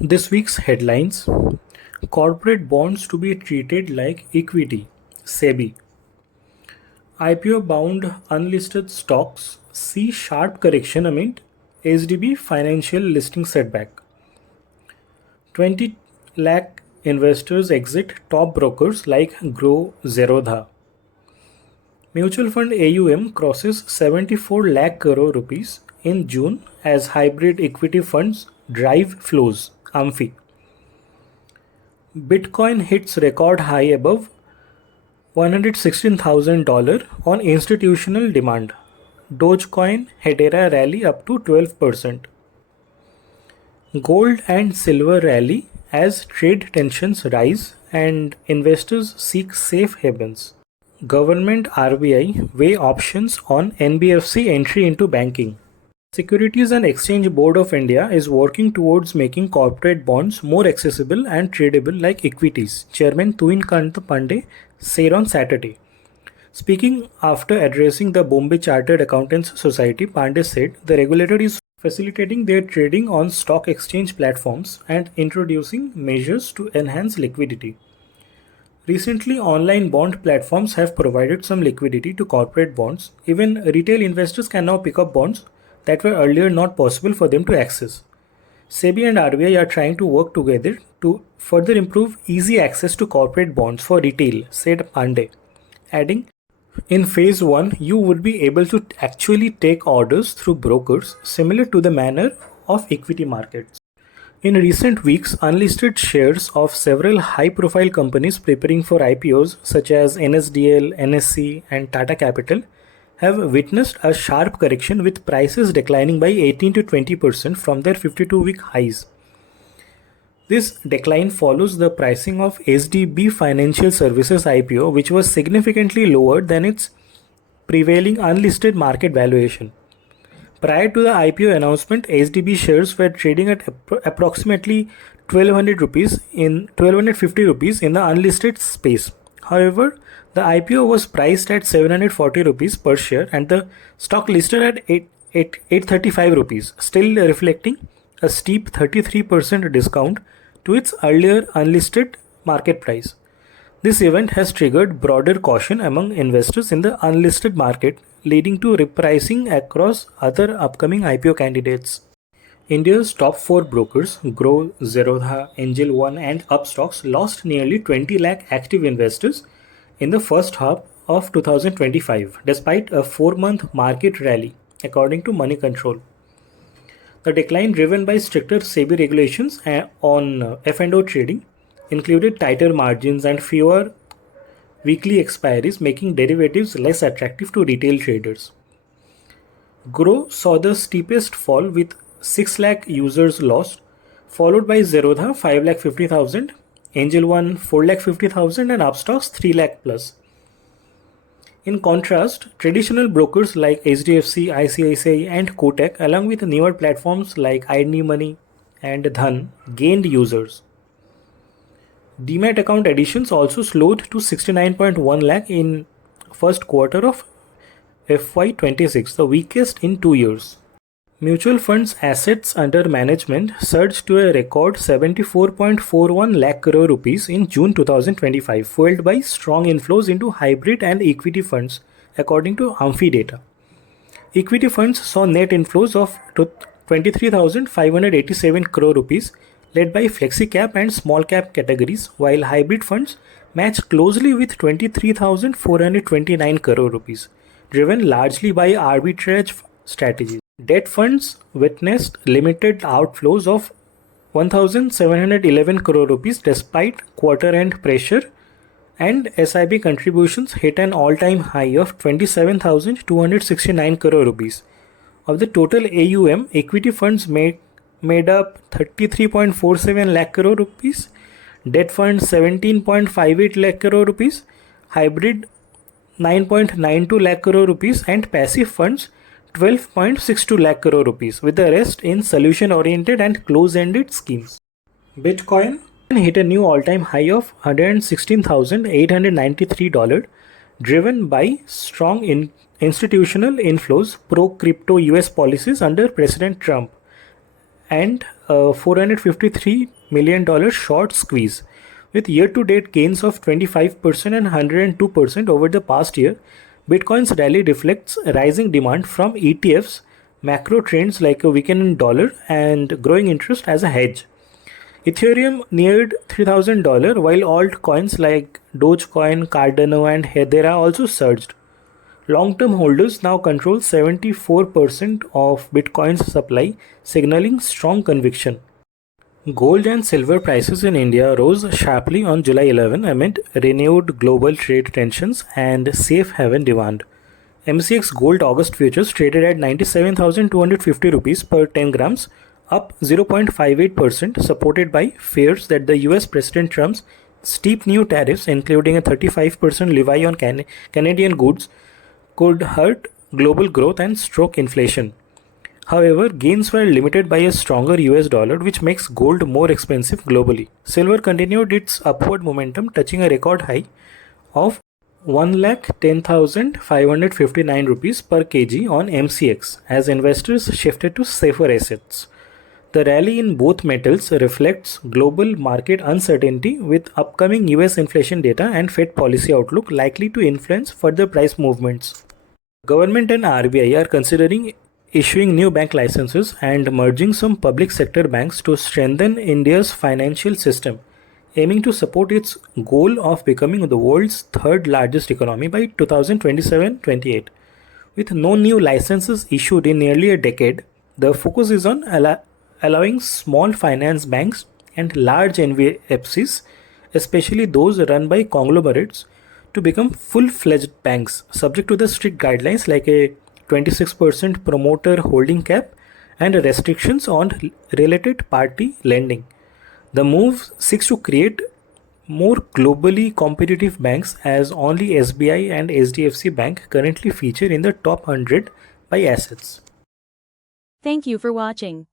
This week's headlines: corporate bonds to be treated like equity, SEBI. IPO bound unlisted stocks see sharp correction amid SDB financial listing setback. 20 lakh investors exit top brokers like Grow Zerodha. Mutual fund AUM crosses 74 lakh crore rupees in June as hybrid equity funds drive flows. Amphi. Bitcoin hits record high above $116,000 on institutional demand. Dogecoin Hedera rally up to 12%. Gold and silver rally as trade tensions rise and investors seek safe havens. Government RBI weigh options on NBFC entry into banking. Securities and Exchange Board of India is working towards making corporate bonds more accessible and tradable like equities, Chairman Tuinkant Pandey said on Saturday. Speaking after addressing the Bombay Chartered Accountants Society, Pandey said the regulator is facilitating their trading on stock exchange platforms and introducing measures to enhance liquidity. Recently, online bond platforms have provided some liquidity to corporate bonds. Even retail investors can now pick up bonds that were earlier not possible for them to access. SEBI and RBI are trying to work together to further improve easy access to corporate bonds for retail, said Pandey, adding, in phase 1, you would be able to actually take orders through brokers similar to the manner of equity markets. In recent weeks, unlisted shares of several high-profile companies preparing for IPOs such as NSDL, NSC and Tata Capital have witnessed a sharp correction with prices declining by 18 to 20% from their 52-week highs. This decline follows the pricing of SDB Financial Services IPO, which was significantly lower than its prevailing unlisted market valuation. Prior to the IPO announcement, SDB shares were trading at approximately 1250 rupees in the unlisted space. However, the IPO was priced at 740 rupees per share and the stock listed at 835 rupees, still reflecting a steep 33% discount to its earlier unlisted market price. This event has triggered broader caution among investors in the unlisted market, leading to repricing across other upcoming IPO candidates. India's top 4 brokers, Grow, Zerodha, Angel One and Upstocks, lost nearly 20 lakh active investors in the first half of 2025, despite a 4-month market rally, according to Money Control. The decline, driven by stricter SEBI regulations on F&O trading, included tighter margins and fewer weekly expiries, making derivatives less attractive to retail traders. Grow saw the steepest fall with 6 lakh users lost, followed by Zerodha 5,50,000, Angel One 4,50,000 and Upstocks 3 lakh plus. In contrast, traditional brokers like HDFC, ICICI and Kotak, along with newer platforms like Neeti Money and Dhan, gained users. Demat account additions also slowed to 69.1 lakh in first quarter of FY26, the weakest in 2 years. Mutual funds assets under management surged to a record 74.41 lakh crore rupees in June 2025, fueled by strong inflows into hybrid and equity funds, according to Amphi data. Equity funds saw net inflows of 23,587 crore rupees, led by flexi cap and small cap categories, while hybrid funds matched closely with 23,429 crore rupees, driven largely by arbitrage strategies. Debt funds witnessed limited outflows of 1,711 crore rupees despite quarter-end pressure, and SIP contributions hit an all-time high of 27,269 crore rupees. Of the total AUM, equity funds made up 33.47 lakh crore rupees, debt funds 17.58 lakh crore rupees, hybrid 9.92 lakh crore rupees and passive funds 12.62 lakh crore rupees, with the rest in solution-oriented and close-ended schemes. Bitcoin hit a new all-time high of $116,893, driven by strong institutional inflows, pro-crypto US policies under President Trump, and a $453 million short squeeze. With year-to-date gains of 25% and 102% over the past year, Bitcoin's rally reflects rising demand from ETFs, macro trends like a weakening dollar, and growing interest as a hedge. Ethereum neared $3,000 while altcoins like Dogecoin, Cardano, and Hedera also surged. Long-term holders now control 74% of Bitcoin's supply, signaling strong conviction. Gold and silver prices in India rose sharply on July 11 amid renewed global trade tensions and safe haven demand. MCX Gold August futures traded at 97,250 rupees per 10 grams, up 0.58%, supported by fears that the US President Trump's steep new tariffs, including a 35% levy on Canadian goods, could hurt global growth and stoke inflation. However, gains were limited by a stronger US dollar, which makes gold more expensive globally. Silver continued its upward momentum, touching a record high of 1,10,559 rupees per kg on MCX as investors shifted to safer assets. The rally in both metals reflects global market uncertainty with upcoming US inflation data and Fed policy outlook likely to influence further price movements. Government and RBI are considering issuing new bank licenses and merging some public sector banks to strengthen India's financial system, aiming to support its goal of becoming the world's third largest economy by 2027-28. With no new licenses issued in nearly a decade, the focus is on allowing small finance banks and large NBFCs, especially those run by conglomerates, to become full-fledged banks, subject to the strict guidelines like a 26% promoter holding cap and restrictions on related party lending. The move seeks to create more globally competitive banks as only SBI and HDFC Bank currently feature in the top 100 by assets. Thank you for watching.